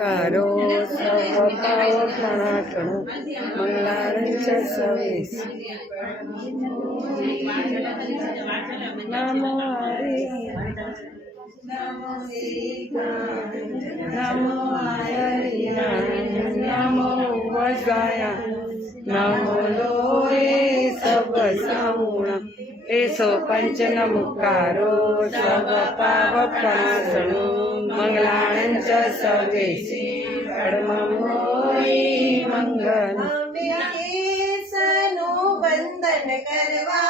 कारो स्वभावप्रणकणो मङ्गलारञ्च सवेश नमो हरि नमो नमो हरि नमो वजाय नमो लोरे सब सामुणा एसो पंचन मुकारो सर्व पावपणासणो मंगलाणंच स्वदेशी अडमोई मंगल। नो बंधन करवा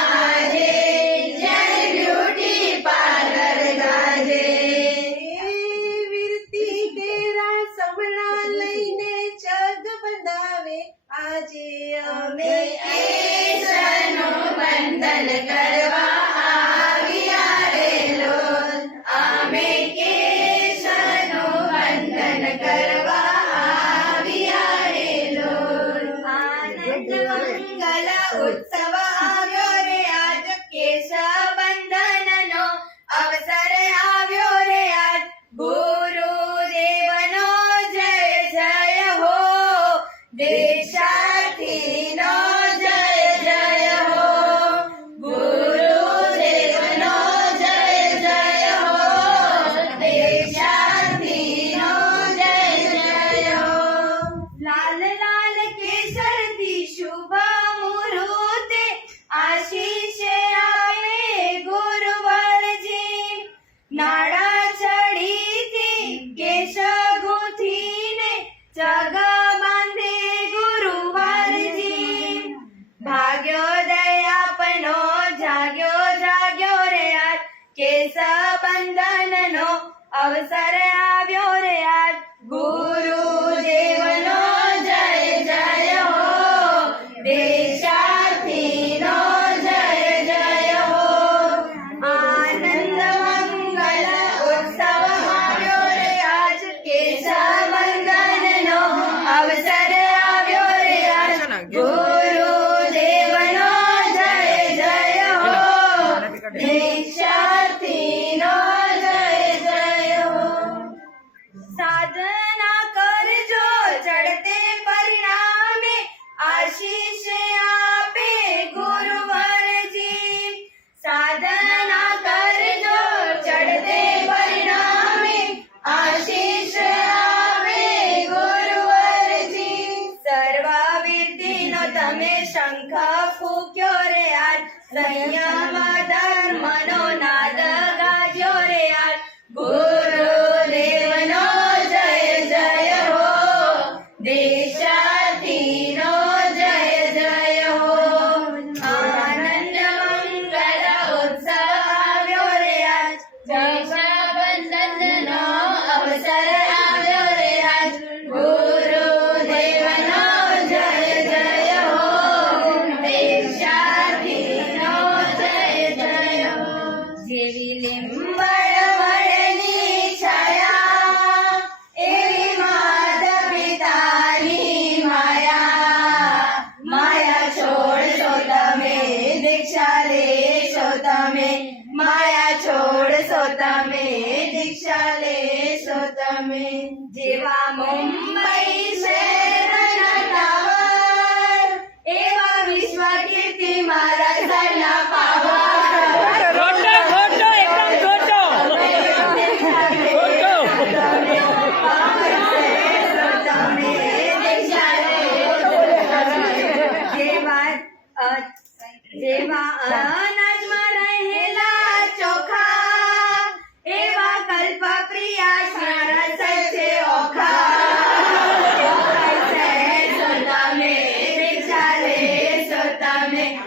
our side. સાધના કરજો ચડતે પરિણામે આશીષ ગુરુવરજી. સર્વ તમે શંખ ફૂક્યો રે આજ સંયમ લેશો તમે જેવા મુંબઈ શહેરના ટાવર એવા વિશ્વ કીર્તિ મારા ધના પાવર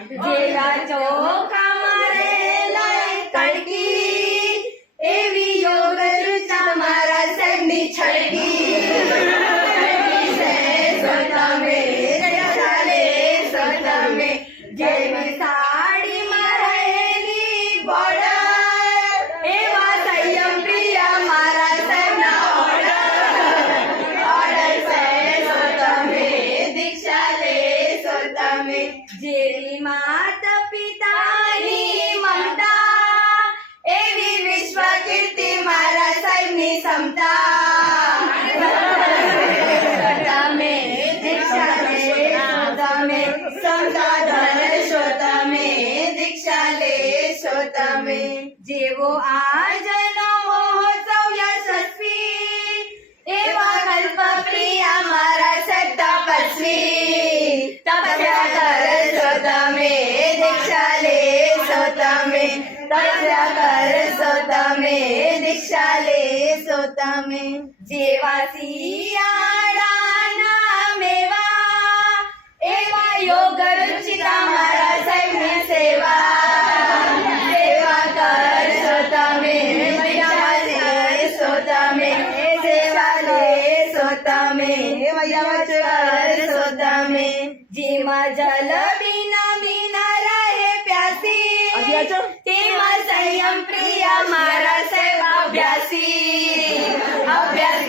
我是铁 તમે જેવા શિયાળાના મેવા એવા યોગ રુચિતા મારા સૈન્ય સેવા. જેમાં જલ વિના વિના રહે પ્યાસી. મરિયમ પ્રિય મારા સેવા અભ્યાસી. અભ્યાસ